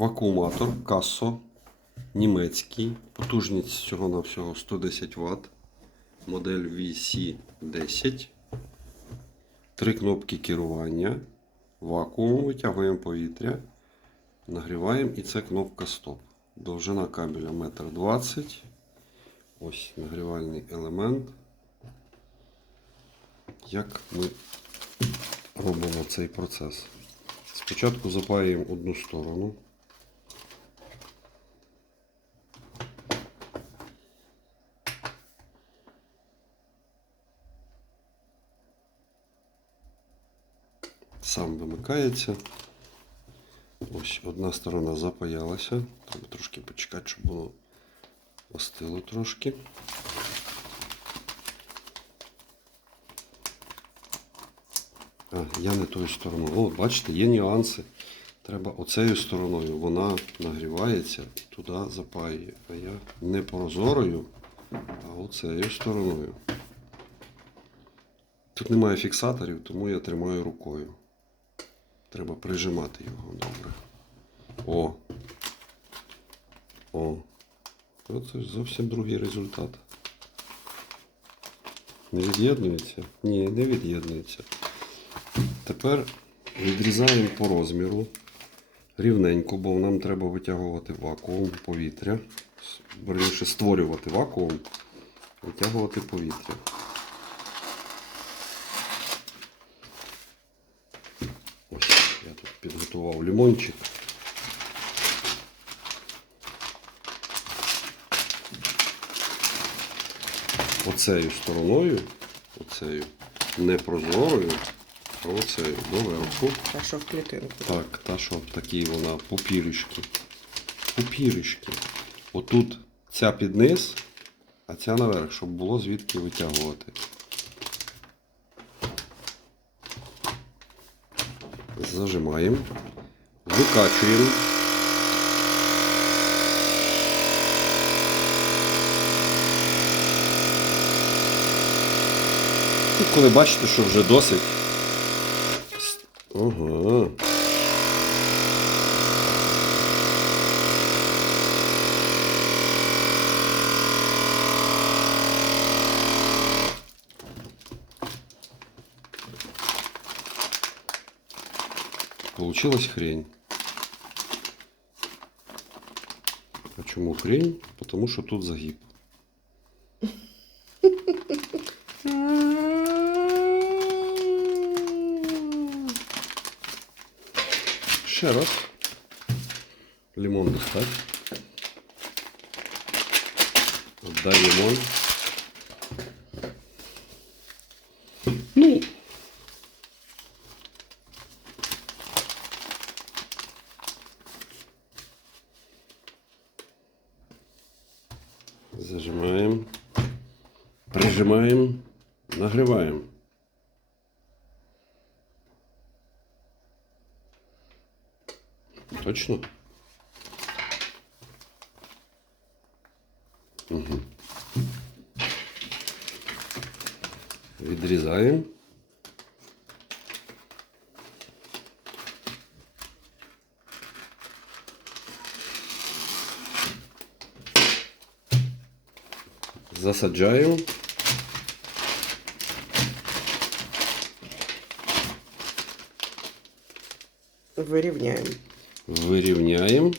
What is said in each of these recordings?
Вакууматор Кассо німецький. Потужність всього на всього 110 Вт. Модель VC10. Три кнопки керування. Вакуум, витягуємо повітря. Нагріваємо і це кнопка стоп. Довжина кабеля 1,20 м. Ось нагрівальний елемент. Як ми робимо цей процес? Спочатку запаюємо одну сторону. Сам вимикається. Ось одна сторона запаялася. Треба трошки почекати, щоб воно остило трошки. А, я не тою стороною. О, бачите, є нюанси. Треба оцею стороною. Вона нагрівається, туди запаює. А я не прозорою, а оцею стороною. Тут немає фіксаторів, тому я тримаю рукою. Треба прижимати його добре. О. О. Це зовсім другий результат. Не від'єднується? Ні, не від'єднується. Тепер відрізаємо по розміру рівненько, бо нам треба витягувати вакуум повітря. Верніше створювати вакуум, витягувати повітря. Ось я тут лимончик. Оцею стороною, оцею непрозорою, а оцею доверху. Та що в клітинку. Так, та що такі вона пупіришки. Пупіришки. Отут ця під низ, а ця наверх, щоб було звідки витягувати. Зажимаємо. Викачуємо. І коли бачите, що вже досить. Ага. Получилась хрень. Почему хрень? Потому что тут загиб. Ще раз. Лимон достать. Отдай лимон. Зажимаем. Прижимаем. Нагреваем. Точно? Угу. Відрізаємо. Засаджаємо. Вирівняємо. Вирівняємо.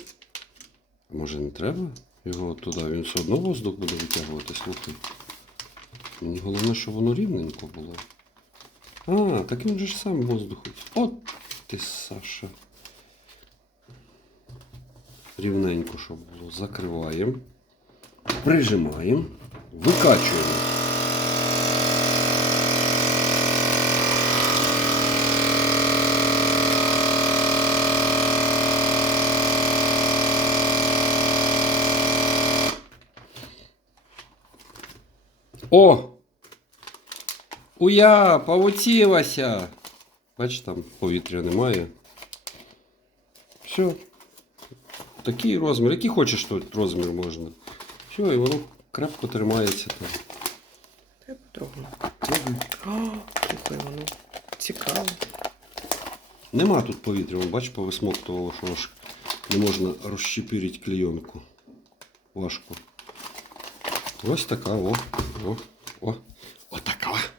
Може не треба його туди? Він все одно воздух буде витягувати, слухай. Мені головне, щоб воно рівненько було. А, так він же ж сам воздух. От ти, Саша. Рівненько, щоб було. Закриваємо. Прижимаємо. Викачуємо. О! Уя, получилося! Бач, там повітря немає. Все. Такий розмір. Який хочеш тут розмір можна. Все, і воно крепко тримається там. Треба. О, слухай, воно цікаво. Нема тут повітря, бач, повисмоктувало, що аж Не можна розщепірити клейонку. Важко. Ось така, о, о, о. Отак.